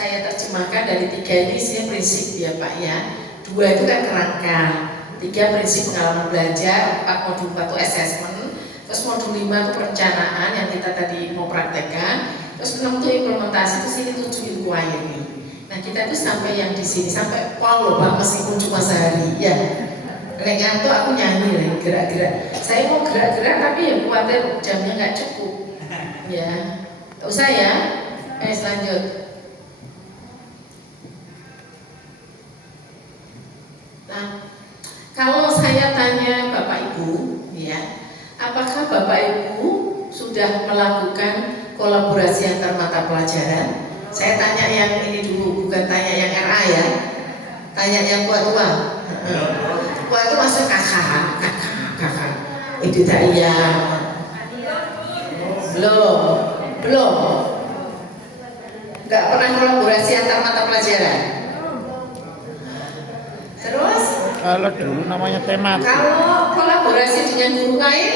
saya terjemahkan dari 3 ini isinya prinsip ya Pak ya. 2 itu kan kerangka, 3 prinsip pengalaman belajar, 4 modul 4 itu assessment, terus modul 5 itu perencanaan yang kita tadi mau praktekkan, terus 6 itu implementasi, terus ini 7 inquiry. Nah kita itu sampai yang di sini sampai wow loh Pak, meskipun cuma sehari ya. Lengah tuh aku nyanyi lah, gerak-gerak. Saya mau gerak-gerak tapi ya khawatir jamnya nggak cukup. Ya, tak usah ya. Lanjut. Nah, kalau saya tanya Bapak Ibu, ya, apakah Bapak Ibu sudah melakukan kolaborasi antar mata pelajaran? Saya tanya yang ini dulu, bukan tanya yang RA ya. Tanya yang tua-tua. Tua itu maksud kakak. Itu tak iya. Belum. Nggak pernah kolaborasi antar mata pelajaran. Terus? Kalau dulu namanya tematik. Kalau kolaborasi dengan guru lain?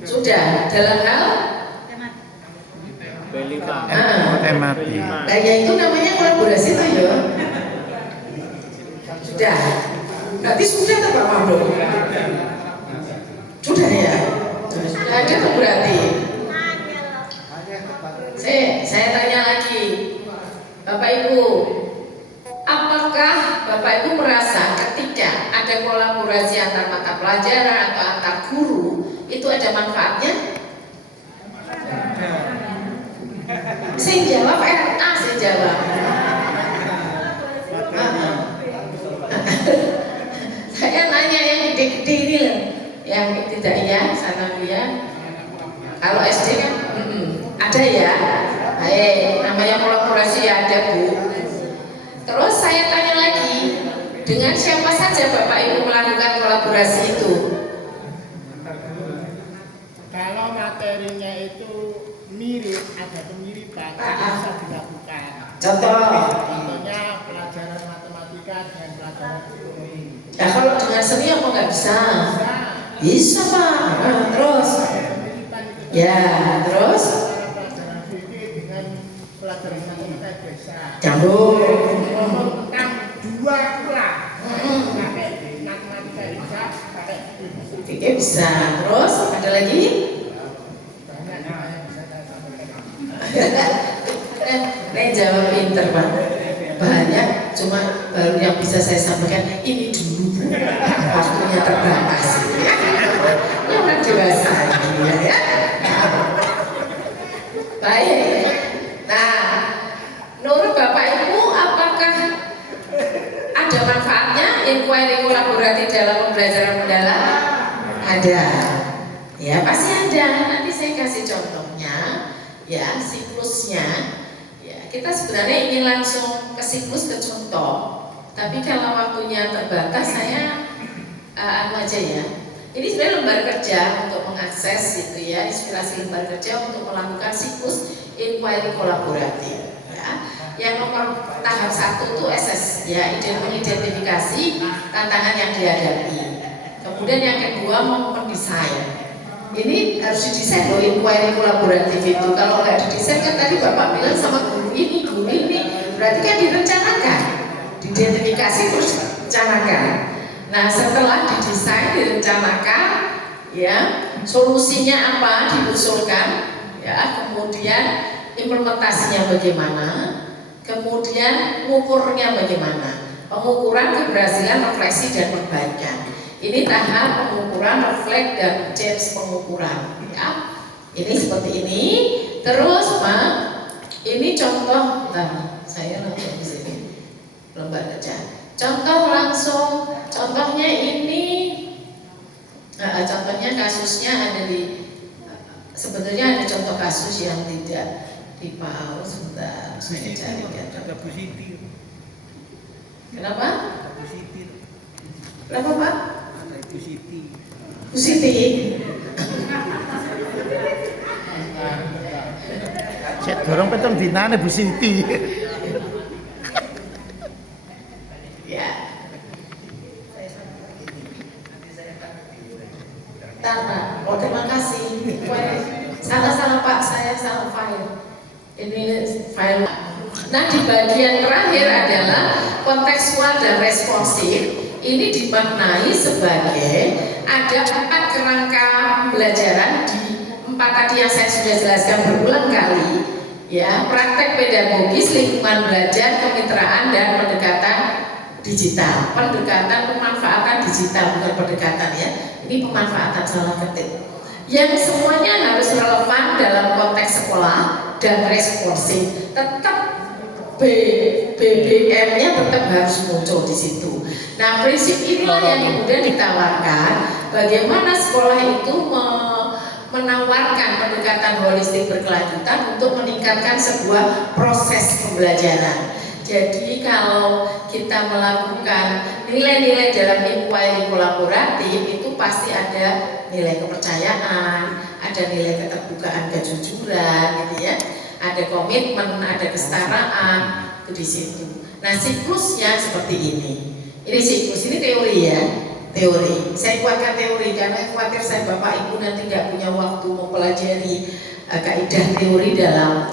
Sudah dalam hal tematik. Nah ya itu namanya kolaborasi tuh ya. Sudah. Berarti sudah atau Pak Mabro? Sudah ya. Sudah ada tuh berarti. Saya tanya lagi, Bapak Ibu, apakah Bapak Ibu merasa ketika ada kolaborasi antar mata pelajaran atau antar guru itu ada manfaatnya? Saya jawab RA, saya jawab. Saya nanya yang gede-gede ini loh, yang tidak ya, sanawiyah. Kalau SD kan ada ya. Baik, namanya kolaborasi ya ada Bu. Terus saya tanya lagi, dengan siapa saja Bapak Ibu melakukan kolaborasi itu? Kalau materinya itu mirip, ada kemiripan, bisa dilakukan. Contohnya pelajaran matematika dengan pelajaran ekonomi. Ya kalau dengan seni apa nggak bisa? Bisa Pak. Terus? Ya terus? Pelajaran fikih dengan pelajaran matematika bisa. Campur. Tentang 2 pula. Pakai matematika bisa, pakai Fikih bisa. Terus ada lagi? Saya jawab pinter Pak. Banyak, cuma baru yang bisa saya sampaikan ini dulu Bu. Waktunya terbatas. Ini orang dewasa ini ya. Baik. Nah, menurut Bapak Ibu apakah ada manfaatnya inquiry kolaboratif dalam pembelajaran mendalam? Ada. Ya pasti ada. Nanti saya kasih contohnya. Ya siklusnya. Ya kita sebenarnya ingin langsung ke siklus ke contoh. Tapi kalau waktunya terbatas saya aja ya. Ini sebenarnya lembar kerja untuk mengakses gitu ya, inspirasi lembar kerja untuk melakukan siklus inquiry kolaboratif. Ya. Yang nomor tahap 1 itu SS ya, mengidentifikasi tantangan yang dihadapi. Kemudian yang kedua mendesain. Ini harus didesain loh inquiry kolaboratif itu. Kalau nggak didesain kan tadi Bapak bilang sama guru ini, berarti kan direncanakan, diidentifikasi terus direncanakan. Nah setelah didesain, direncanakan, ya solusinya apa diusulkan, ya kemudian implementasinya bagaimana, kemudian mengukurnya bagaimana, pengukuran keberhasilan, refleksi dan perbaikan. Ini tahap pengukuran, refleks dan change pengukuran. Ya, ini seperti ini. Terus Pak, ini contoh. Nah, saya langsung di sini lembar kerja. Contoh langsung. Contohnya ini. Contohnya kasusnya ada di. Sebenarnya ada contoh kasus yang tidak di PAU. Sebentar, saya carikan. Kenapa? Kenapa Pak? Bu Siti. Cek dorong petong dinane Bu Siti. Ya. Tanpa. Oh terima kasih. Salah Pak, saya salah file. Ini file. Nah, di bagian terakhir adalah kontekstual dan responsif. Ini dimaknai sebagai ada 4 kerangka pembelajaran di 4 tadi yang saya sudah jelaskan berulang kali, ya, praktek pedagogis, lingkungan belajar, kemitraan, dan pendekatan digital. Pendekatan pemanfaatan digital, bukan pendekatan ya. Ini pemanfaatan, salah ketik. Yang semuanya harus relevan dalam konteks sekolah dan responsif. Tetap BBM-nya tetap harus muncul di situ. Nah, prinsip inilah yang kemudian ditawarkan bagaimana sekolah itu menawarkan pendekatan holistik berkelanjutan untuk meningkatkan sebuah proses pembelajaran. Jadi kalau kita melakukan nilai-nilai dalam inquiry kolaboratif itu pasti ada nilai kepercayaan, ada nilai keterbukaan, kejujuran, gitu ya. Ada komitmen, ada kesetaraan itu di situ. Nah, siklusnya seperti ini. Ini siklus, ini teori ya, teori. Saya kuatkan teori karena khawatir saya Bapak Ibu nanti nggak punya waktu mempelajari kaidah teori dalam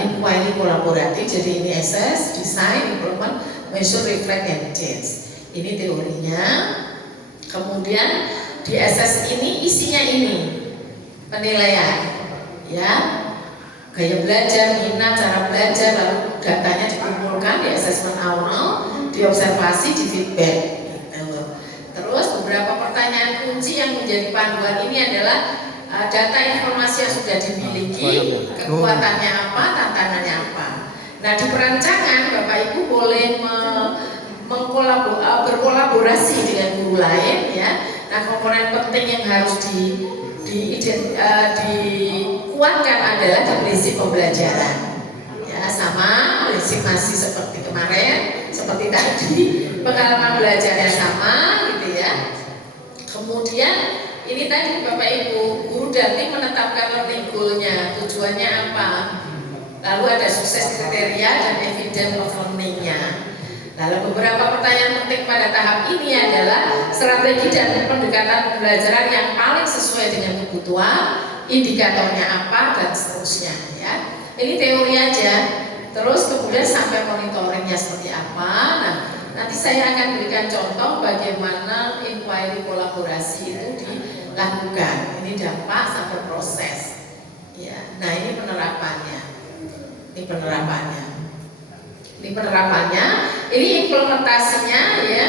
inquiry kolaboratif. Jadi ini assess, design, implement, measure, reflect, and change. Ini teorinya. Kemudian di assess ini isinya ini penilaian, ya. Gaya belajar, minat, cara belajar, lalu datanya dikumpulkan di asesmen awal, diobservasi, di feedback. Terus beberapa pertanyaan kunci yang menjadi panduan ini adalah data informasi yang sudah dimiliki, kekuatannya apa, tantangannya apa. Nah, di perancangan Bapak Ibu boleh berkolaborasi dengan guru lain, ya. Nah, komponen penting yang harus dikuatkan adalah di prinsip pembelajaran, ya, sama prinsip masih seperti kemarin, seperti tadi pengalaman belajarnya sama, gitu ya. Kemudian ini tadi Bapak Ibu, guru dan tim menetapkan learning goal-nya, tujuannya apa, lalu ada sukses kriteria dan evidence of learning-nya. Lalu beberapa pertanyaan penting pada tahap ini adalah strategi dan pendekatan pembelajaran yang paling sesuai dengan kebutuhan, indikatornya apa, dan seterusnya, ya. Ini teori aja. Terus kemudian sampai monitoringnya seperti apa. Nah, nanti saya akan berikan contoh bagaimana inquiry kolaborasi itu dilakukan. Ini dampak sampai proses, ya. Nah, ini penerapannya. Ini penerapannya. Ini penerapannya, ini implementasinya, ya,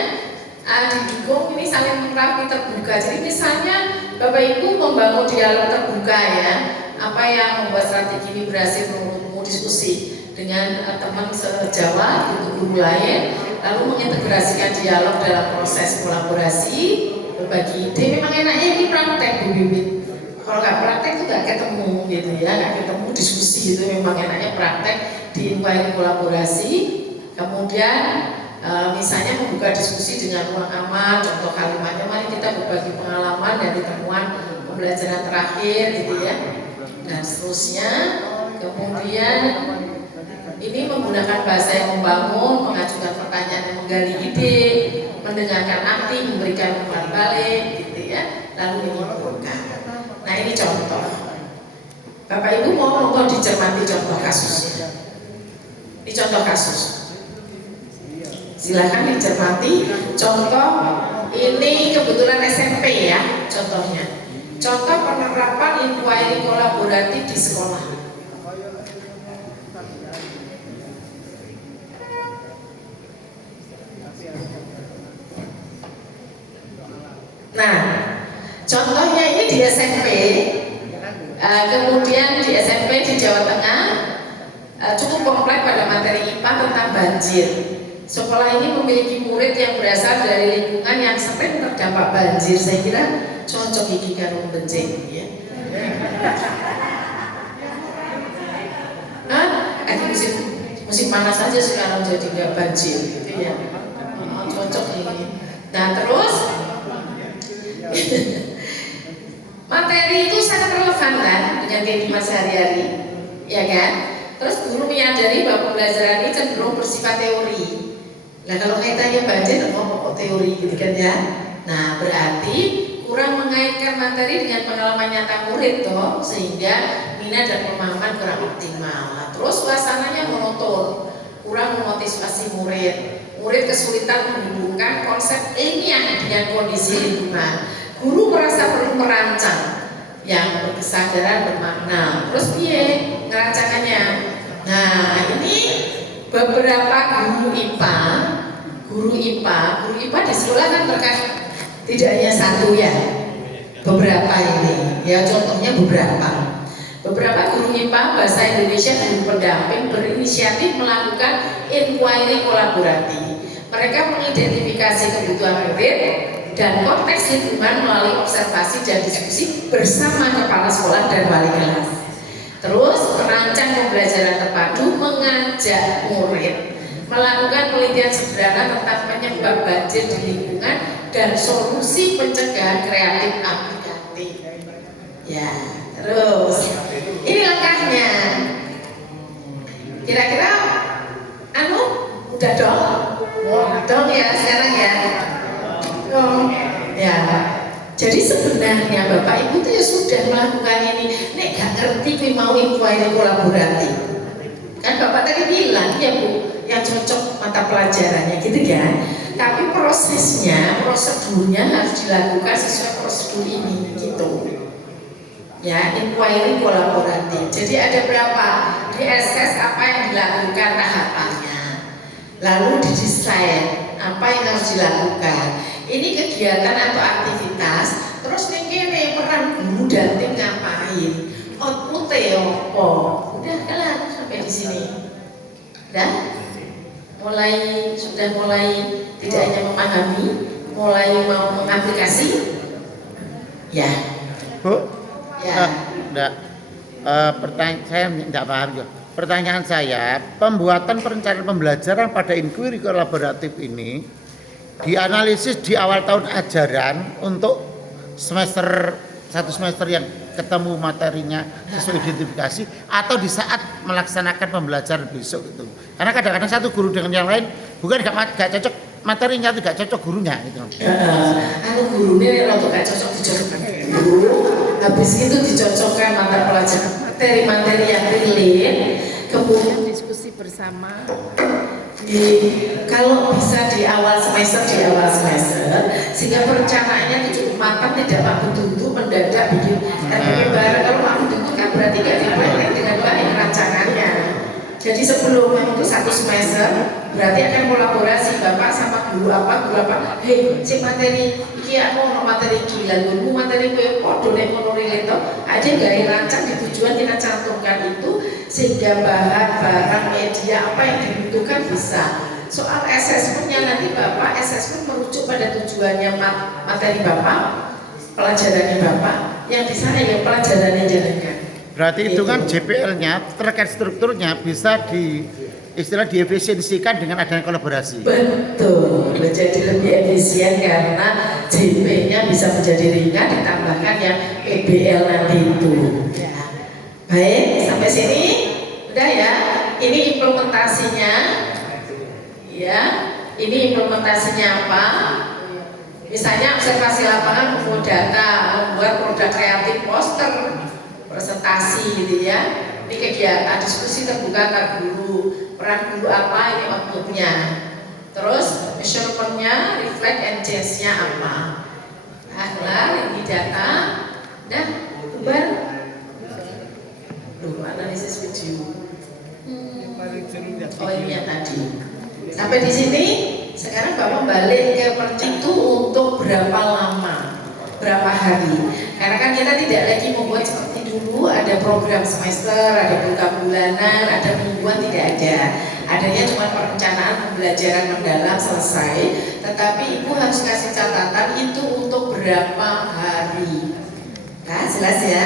didukung, ini saling melengkapi, terbuka. Jadi misalnya Bapak Ibu membangun dialog terbuka, ya, apa yang membuat strategi ini berhasil, menurutmu, diskusi dengan teman sejawat, guru lain, lalu mengintegrasikan dialog dalam proses kolaborasi, berbagi ide. Memang enaknya ini praktek, Bu Bibit. Kalau nggak praktek itu nggak ketemu, gitu ya, nggak ketemu diskusi itu. Memang enaknya praktek di inquiry kolaborasi. Kemudian misalnya membuka diskusi dengan ruang aman, contoh kalimatnya, mari kita berbagi pengalaman dari temuan pembelajaran terakhir, gitu ya, dan seterusnya. Kemudian ini menggunakan bahasa yang membangun, mengajukan pertanyaan yang menggali ide, mendengarkan aktif, memberikan umpan balik, gitu ya, lalu menyimpulkan. Nah, ini contoh. Bapak Ibu mau monggo dicermati contoh kasusnya. Ini contoh kasus. Silakan dicermati contoh. Ini kebetulan SMP ya contohnya. Contoh penerapan inquiry kolaboratif di sekolah. Nah, contohnya ini di SMP, kemudian di SMP di Jawa Tengah cukup kompleks pada materi IPA tentang banjir. Sekolah ini memiliki murid yang berasal dari lingkungan yang sering terdampak banjir. Saya kira cocok iki karo benceng, ya. Musim panas saja sekarang jadi nggak banjir, gitu ya. Cocok ini. Nah, terus materi itu sangat relevan kan dengan kehidupan sehari-hari, ya kan? Terus guru menyadari bahwa pembelajaran ini cenderung bersifat teori. Nah, kalau kaitannya banjir, pokok teori, gitu kan ya? Nah, berarti kurang mengaitkan materi dengan pengalaman nyata murid, toh, sehingga minat dan pemahaman kurang optimal atau Terus suasananya monoton, kurang memotivasi murid. Murid kesulitan menghubungkan konsep ilmiah dengan kondisi lingkungan. Guru merasa perlu merancang yang berkesadaran bermakna. Terus piye ngerancangannya? Nah, ini beberapa guru IPA di sekolah kan terkadang tidak hanya satu ya, beberapa ini ya, contohnya beberapa guru IPA bahasa Indonesia guru pendamping berinisiatif melakukan inquiry kolaboratif. Mereka mengidentifikasi kebutuhan murid dan konteks lingkungan melalui observasi dan diskusi bersama kepala sekolah dan wali kelas. Terus perancang pembelajaran terpadu mengajak murid melakukan penelitian sederhana tentang penyebab banjir di lingkungan dan solusi pencegahan kreatif aplikatif. Ya, terus ini langkahnya. Kira-kira udah dong ya sekarang ya. Ya. Jadi sebenarnya Bapak Ibu tuh ya sudah melakukan ini. Nek gak ngerti kui mau inquiry kolaboratif. Kan Bapak tadi bilang ya Bu, yang cocok mata pelajarannya gitu kan. Tapi prosesnya, prosedurnya harus dilakukan sesuai prosedur ini gitu. Ya, inquiry kolaboratif. Jadi ada berapa? Di-assess apa yang dilakukan tahapannya. Lalu didesain apa yang harus dilakukan. Ini kegiatan atau aktivitas. Terus nih peran guru dan tim ngapain? Output-nya apa? Udah kelar sampai di sini. Udah? Sudah mulai tidak hanya memahami, mulai mau mengaplikasi. Ya. Bu. Ya. Saya tidak paham juga. Pertanyaan saya, pembuatan perencanaan pembelajaran pada inquiry kolaboratif ini dianalisis di awal tahun ajaran untuk satu semester yang ketemu materinya sesuai identifikasi, atau di saat melaksanakan pembelajaran besok itu. Karena kadang-kadang satu guru dengan yang lain bukan gak cocok materinya, tidak cocok gurunya gitu. Gurunya untuk gak cocok dicocokkan guru, habis itu dicocokkan mata pelajaran materi-materi yang relate, kemudian diskusi bersama. Kalau bisa di awal semester sehingga perencanaannya itu cukup matang, tidak betul-betul mendadak bikin bareng. Kalau betul-betul kan berarti gak diplanning dengan baik rancangannya. Jadi sebelum itu satu semester berarti akan kolaborasi Bapak sama guru apa. Hei, si materi iki ono materi gila, guru materi kowe padha nek ngono relate aja gawe rancang di tujuan kita cantumkan itu sehingga bahan barang media apa yang dibutuhkan bisa. Soal asesmennya nanti Bapak asesmen merujuk pada tujuannya materi Bapak, pelajarannya Bapak, yang di sana ya pelajarannya jalankan. Berarti itu kan JPL-nya terkait strukturnya bisa diefisiensikan dengan adanya kolaborasi. Betul, menjadi lebih efisien karena JP-nya bisa menjadi ringan ditambahkan yang PBL nanti itu. Ya. Baik, sampai sini udah ya. Ini implementasinya. Ya, ini implementasinya apa? Misalnya observasi lapangan, membuat data, membuat produk kreatif, poster, presentasi gitu ya. Ini kegiatan diskusi terbuka antar guru, peran guru apa, ini outputnya. Terus measurementnya, reflect and change-nya apa. Kelar, ini data, dan bubar. Analisis video. Oh ini yang tadi. Sampai di sini, sekarang Bapak balik ke percik itu untuk berapa lama, berapa hari. Karena kan kita tidak lagi membuat seperti dulu, ada program semester, ada program bulanan, ada mingguan, tidak ada. Adanya cuma perencanaan pembelajaran mendalam selesai. Tetapi Ibu harus kasih catatan itu untuk berapa hari. Nah, jelas ya.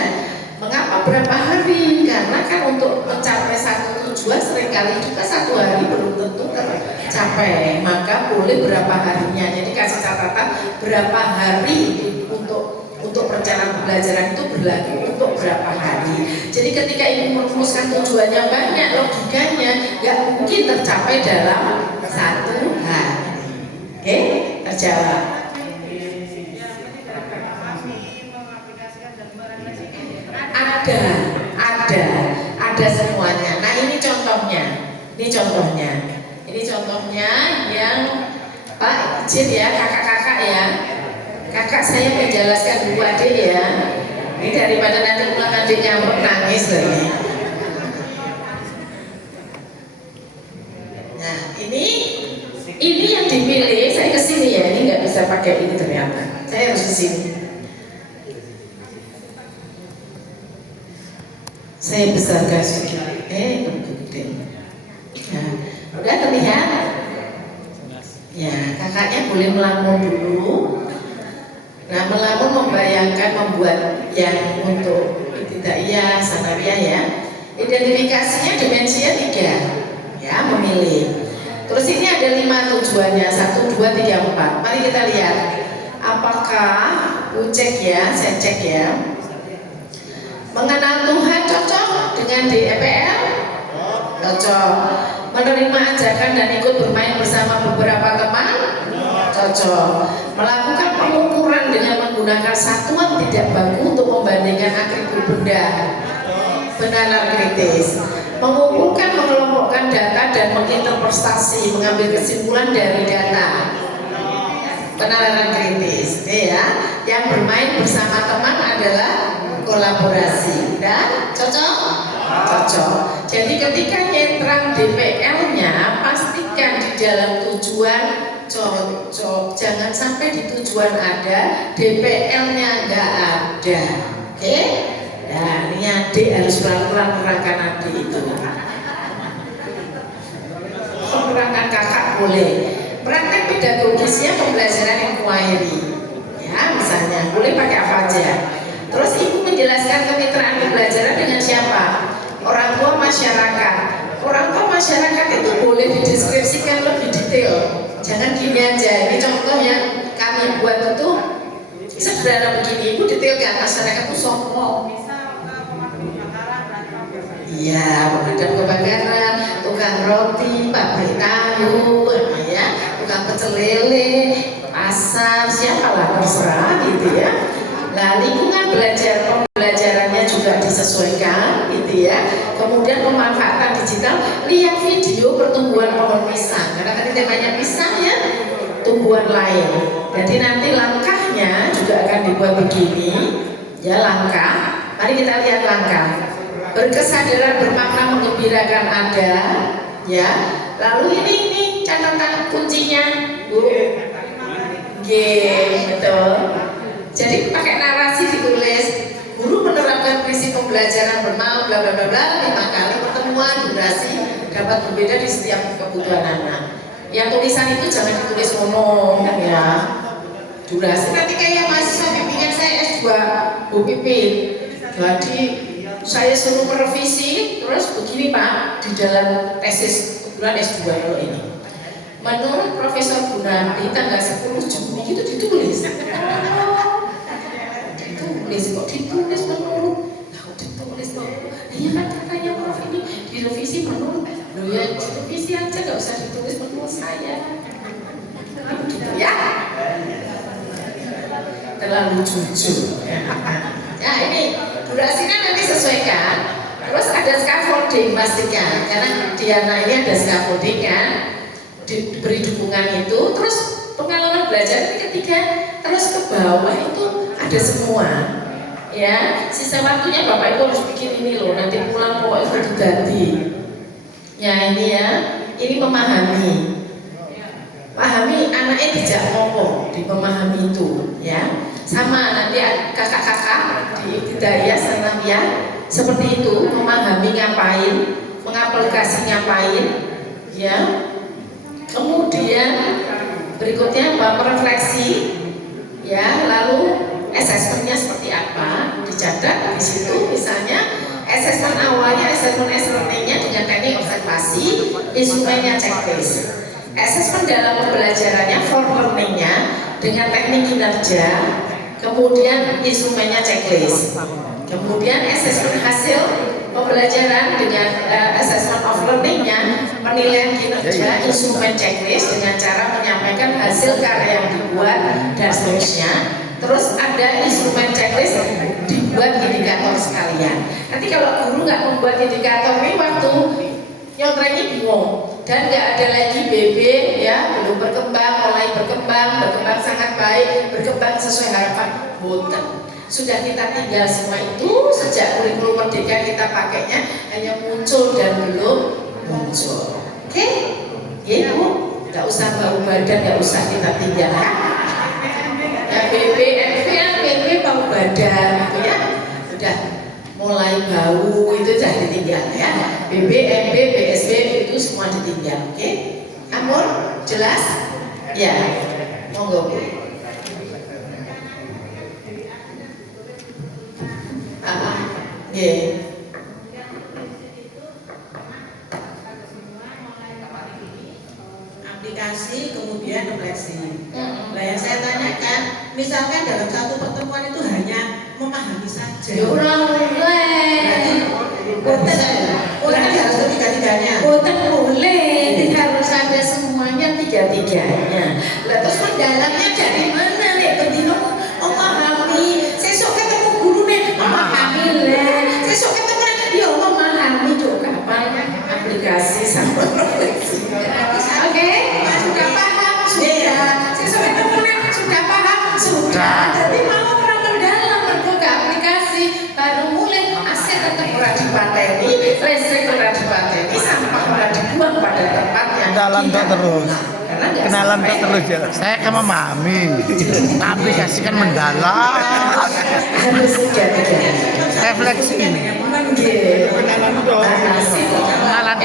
Mengapa berapa hari? Karena kan untuk mencapai satu tujuan seringkali juga satu hari belum tentu tercapai. Maka boleh berapa harinya. Jadi kasih catatan berapa hari untuk perencanaan pembelajaran itu berlaku untuk berapa hari. Jadi ketika Ibu merumuskan tujuannya banyak, logikanya nggak mungkin tercapai dalam satu hari. Oke, terjawab. Ada semuanya. Nah ini contoh Ini contohnya. Ini contohnya yang Pak izin ya, kakak-kakak ya. Kakak saya menjelaskan dulu adik ya. Ini daripada nanti pulang adik nyamuk nangis lagi. Nah ini yang dipilih. Saya kesini ya. Ini nggak bisa pakai ini ternyata. Saya harus kesini. Saya besarkan sedikit. Nah, udah terlihat? Ya, kakaknya boleh melamun dulu. Nah, melamun membayangkan membuat yang untuk ibtidaiyah, sanawiyah ya. Identifikasinya dimensinya 3. Ya, memilih. Terus ini ada 5 tujuannya, 1, 2, 3, 4. Mari kita lihat. Apakah, cek ya, saya cek ya. Mengenal Tuhan cocok dengan DEPL? Cocok. Menerima ajakan dan ikut bermain bersama beberapa teman? Cocok. Melakukan pengukuran dengan menggunakan satuan tidak baku untuk membandingkan atribut benda? Benar kritis. Mengumpulkan, mengelompokkan data dan menginterpretasi, mengambil kesimpulan dari data? Penalaran kritis. Ya. Yang bermain bersama teman adalah kolaborasi. Dan cocok? Cocok. Jadi ketika nyetrang DPL-nya pastikan di dalam tujuan cocok. Jangan sampai di tujuan ada, DPL-nya nggak ada. Oke? Nah, ini adik harus pelan-pelan menerangkan adik itu. Menerangkan kakak boleh. Praktek pedagogisnya pembelajaran inquiry. Ya, misalnya boleh pakai apa aja. Terus ibu menjelaskan kemitraan pembelajaran dengan siapa? Orang tua masyarakat. Orang tua masyarakat itu boleh dideskripsikan lebih detail. Jangan gini aja. Ini contoh yang kami buat itu sederhana begini. Ibu detailkan masyarakat itu sopo. Iya, pemadam kebakaran, tukang roti, pabrik tahu, ya, tukang pecel lele, pasar, siapalah terserah gitu ya. Nah, lingkungan pembelajarannya juga disesuaikan gitu ya. Kemudian pemanfaatan digital, lihat video pertumbuhan pohon pisang. Karena tadi temanya pisang ya, tumbuhan lain. Jadi nanti langkahnya juga akan dibuat begini, ya langkah. Mari kita lihat langkah. Berkesadaran bermakna menggembirakan ada, ya. Lalu ini catatan kuncinya, Bu. G, betul. Jadi pakai narasi ditulis. Guru menerapkan prinsip pembelajaran bermau bla bla bla bla 5 kali pertemuan durasi dapat berbeda di setiap kebutuhan anak. Yang tulisan itu jangan ditulis mono, ya. Durasi nanti kayak mahasiswa bimbingan saya S2, Bu Pipin. Jadi saya suruh merevisi, terus begini Pak, di dalam tesis kebetulan S2 kalau ini. Menurut Profesor Gunardi tanggal 10 Juni itu ditulis. Ditulis kok ditulis menurut. Nah, ditulis kok. Iya kan katanya Prof ini direvisi menurut. Loh ya direvisi aja nggak usah ditulis menurut saya. Begitu ya. Terlalu jujur. Ya ini durasinya nanti sesuaikan. Terus ada scaffolding pastikan karena Diana ini ada scaffolding kan, diberi dukungan itu. Terus pengalaman belajar ketiga, terus ke bawah itu ada semua. Ya, sisa waktunya Bapak Ibu harus bikin ini loh. Nanti pulang pokoknya itu ganti. Ya ini ya, ini memahami. Pahami anaknya dijak ngomong, dipemahami itu, ya. Sama nanti kakak-kakak di ibtidaiyah sanawiyah seperti itu, memahami ngapain, mengaplikasi ngapain, ya. Kemudian berikutnya apa? Merefleksi, ya. Lalu asesmennya seperti apa? Dicatat di situ, misalnya asesmen awalnya, asesmen learning-nya dengan teknik observasi, instrumennya checklist. Asesmen dalam pembelajarannya, for learning-nya dengan teknik kinerja, kemudian instrumennya checklist. Kemudian asesmen hasil pembelajaran dengan assessment of learning-nya, penilaian kinerja, instrumen checklist dengan cara menyampaikan hasil karya yang dibuat dan seterusnya. Terus ada instrumen checklist dibuat indikator sekalian. Nanti kalau guru nggak membuat indikator ini waktu nyontrengnya bingung. demo dan nggak ada lagi BB ya, belum berkembang, mulai berkembang sangat baik, berkembang sesuai harapan. Boten. Sudah kita tinggal semua itu sejak kurikulum merdeka kita pakainya hanya muncul dan belum muncul. Oke? Ya Bu, nggak usah bau badan, nggak usah kita tinggal ya. Ya BB, BB bau badan gitu ya. Sudah mulai bau itu sudah ditinggal ya. BB, MB, BSB itu semua ditinggal. Oke? Amor, jelas? Ya. Monggo Bu. Yeah. Aplikasi kemudian refleksi. Nah yang saya tanyakan, misalkan dalam satu pertemuan itu hanya memahami saja. Ya ora boleh. Berarti harus ketiga-tiganya. Boten boleh, tidak harus ada semuanya tiga-tiganya. Lah terus mendalamnya dari mana nek bendino memahami? Sesuk ketemu gurune memahami le. Sesuk ketemu ya memahami tuh kapan aplikasi sama refleksi. Oke, sudah paham sudah. Sesuk ketemu sudah paham sudah. Jadi mau orang mendalam berbuka aplikasi baru mulai aset tetap ora dipateni, listrik ora dipateni, sampah ora dibuang pada tempatnya. Kenalan tok terus. Kenalan tok sampai terus ya. Saya kan memahami. Aplikasi kan mendalam. harus tiga-tiga. Refleksi. Kenalan tok. Kenalan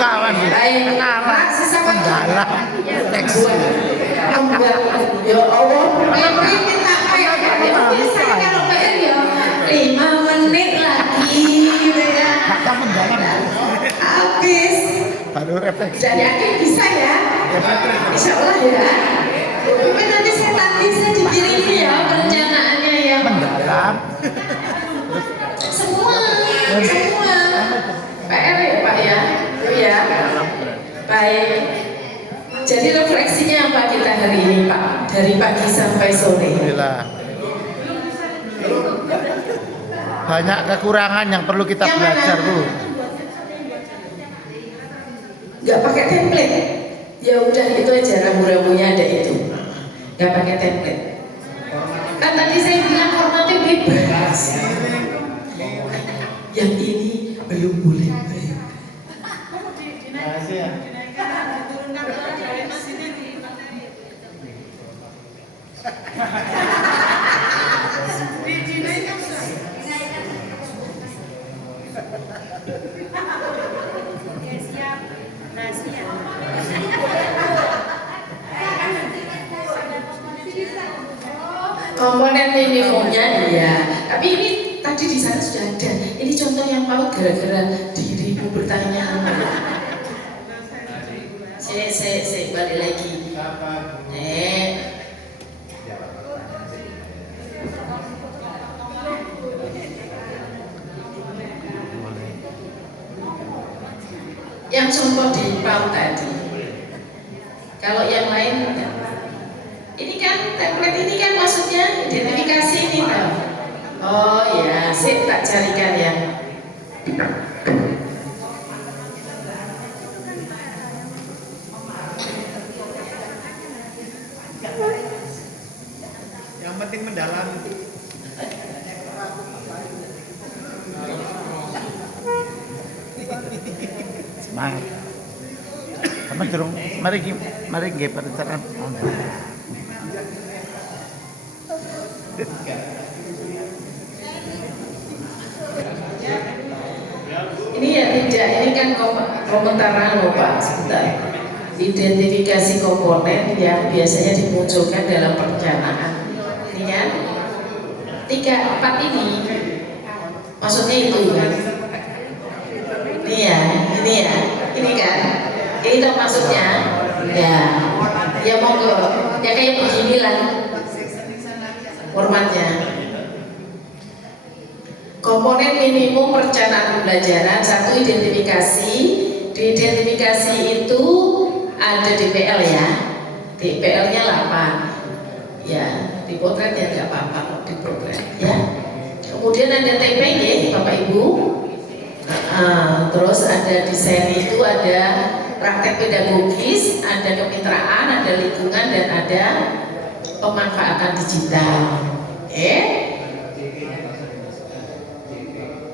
kawan. Kenalan mendalam. Refleksi. Ya Allah, ini minta bisa kalau PR ya 5 menit lagi gitu ya. Kata mendalam. Habis. Baru refleksi. Dan yakin bisa ya? Insya Allah ya. Mungkin nanti saya dikirimi ya perencanaannya ya. Mendalam. Semua. PR ya Pak ya. Ya. Baik. Jadi refleksinya apa kita hari ini Pak? Dari pagi sampai sore. Alhamdulillah. Banyak kekurangan yang perlu kita Yang belajar, mana? Bu. Nggak pakai template. Ya udah itu aja rambu-rambunya ada itu. Nggak pakai template. Kan tadi saya bilang formatnya bebas. Yang ini belum boleh baik. Komponen minimumnya iya, tapi ini tadi di sana sudah ada. Ini contoh yang paut gara-gara dirimu bertanya. Saya balik lagi. Yang contoh di paut tadi. Kalau yang lain ini kan template ini kan maksudnya identifikasi ini kan. Oh ya, sip tak carikan ya. Yang penting mendalam. Semangat. Sama jerung, mari nggih perencanaan. Ini ya tidak, ini kan komentaran loh Pak, sebentar. Identifikasi komponen yang biasanya dimunculkan dalam perencanaan. Ini kan 3, 4 ini maksudnya itu kan. Ini kan. Ini tuh maksudnya. Ya monggo. Ya kayak beginilah formatnya. Komponen minimum perencanaan pembelajaran, 1 identifikasi. Di identifikasi itu ada DPL ya. DPL-nya 8. Ya, di potret ya nggak apa-apa kok di potret ya. Kemudian ada TPY Bapak Ibu. Terus ada desain itu ada praktek pedagogis, ada kemitraan, ada lingkungan, dan ada pemanfaatan digital.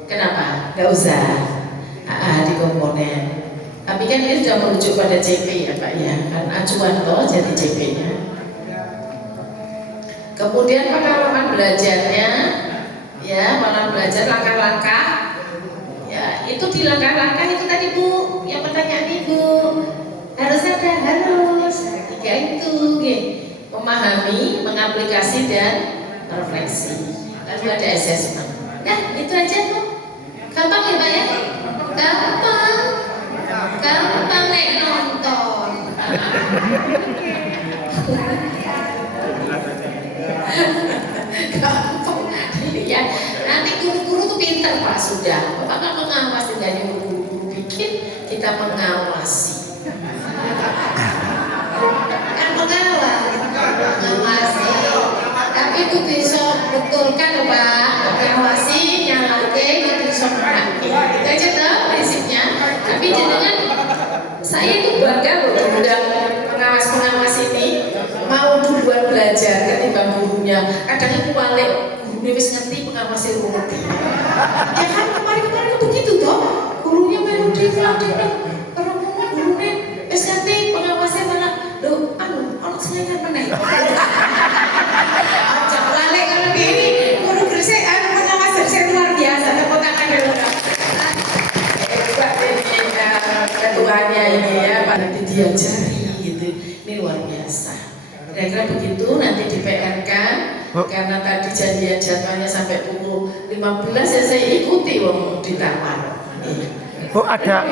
Kenapa? Nggak usah di komponen. Tapi kan ini sudah merujuk pada CP ya Pak ya, kan acuan loh jadi CP-nya. Kemudian pengalaman belajarnya, ya pengalaman belajar langkah-langkah, ya itu di langkah-langkah itu tadi Bu, yang pertanyaan Ibu harus ada harus tiga itu, memahami, mengaplikasi dan refleksi. Lalu ada assessment. Nah itu aja Bu, gampang ya Pak ya, gampang nek nonton. Gampang ya. Nanti guru-guru tuh pintar Pak sudah. Bapak kan mengawasi, nggak nyuruh guru-guru bikin, kita mengawasi. Kan mengawasi. Tapi itu bisa betulkan loh Pak. Mengawasi, nyalake, itu bisa menghaki. Itu aja tuh prinsipnya. Tapi jenengan, saya itu bangga loh undang pengawas-pengawas ini mau duluan belajar ketimbang gurunya. Kadang itu balik gurunya wis ngerti, pengawasnya ngerti. Ya kan kemarin-kemarin begitu toh, gurunya melodi pelatihnya, perempuan gurunya wis ngerti, pengawasnya malah loh, orang sengaja meneh. Ajak balik kalau gini, guru bersih, pengawas bersih luar biasa, tepuk tangan dulu. Ketuanya ini ya, nanti diajari gitu, ini luar biasa. Kira-kira begitu, nanti di PR-kan, karena tadi janjian jadwalnya sampai pukul 15 ya saya ikuti wong ditawar. Bu, ada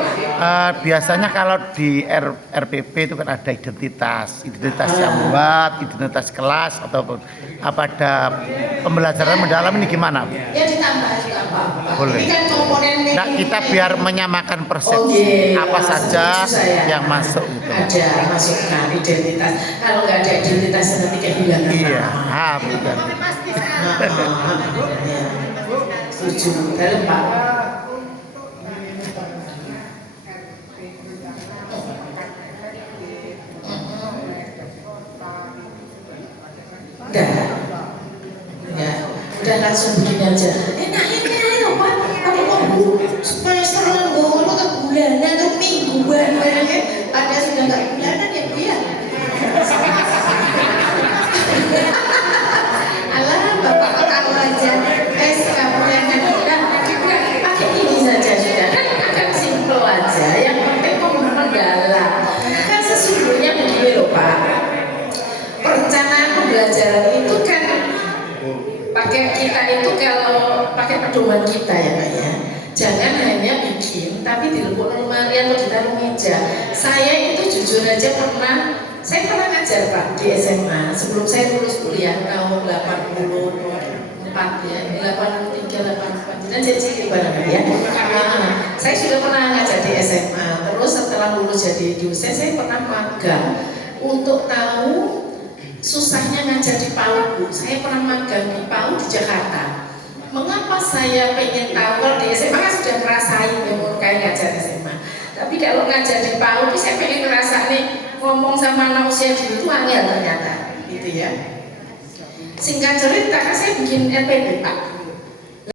biasanya kalau di RPP itu kan ada identitas yang buat, identitas kelas ataupun apa, ada pembelajaran mendalam ini gimana? Ya ditambah juga apa-apa. Boleh. Ini kan komponen Nah, kita biar menyamakan persepsi apa saja yang masuk gitu. Ada masukkan identitas. Kalau nggak ada identitas nanti kehilangan. Iya, betul. Setuju. Dalam Pak. Udah langsung begini aja. Enaknya ayo Pak, kamu mau semester ngono ke bulanan atau mingguan barangnya, ada sudah nggak bulanan ya Bu ya. Alah Bapak tahu aja, kamu bulanan udah pakai ini saja sudah kan simpel aja. Yang penting mendalam. Kan sesungguhnya begini loh Pak, perencanaan pembelajaran itu kan pakai kita itu, kalau pakai pedoman kita ya Pak ya, jangan hanya bikin tapi dilebur lemari atau ditaruh meja. Saya itu jujur aja saya pernah ngajar Pak di SMA sebelum saya lulus kuliah tahun 84 ya, 83, 84 dan jadi barangkali ya. Saya sudah pernah ngajar di SMA, terus setelah lulus jadi dosen saya pernah magang untuk tahu susahnya ngajar di PAUD Bu. Saya pernah magang di PAUD di Jakarta. Mengapa saya pengen tahu? Kalau di SMA kan sudah ngerasain ya kayak ngajar SMA. Tapi kalau ngajar di PAUD saya pengen ngerasa nih ngomong sama anak usia dini itu angel ternyata, gitu ya. Singkat cerita, saya bikin RPP Pak.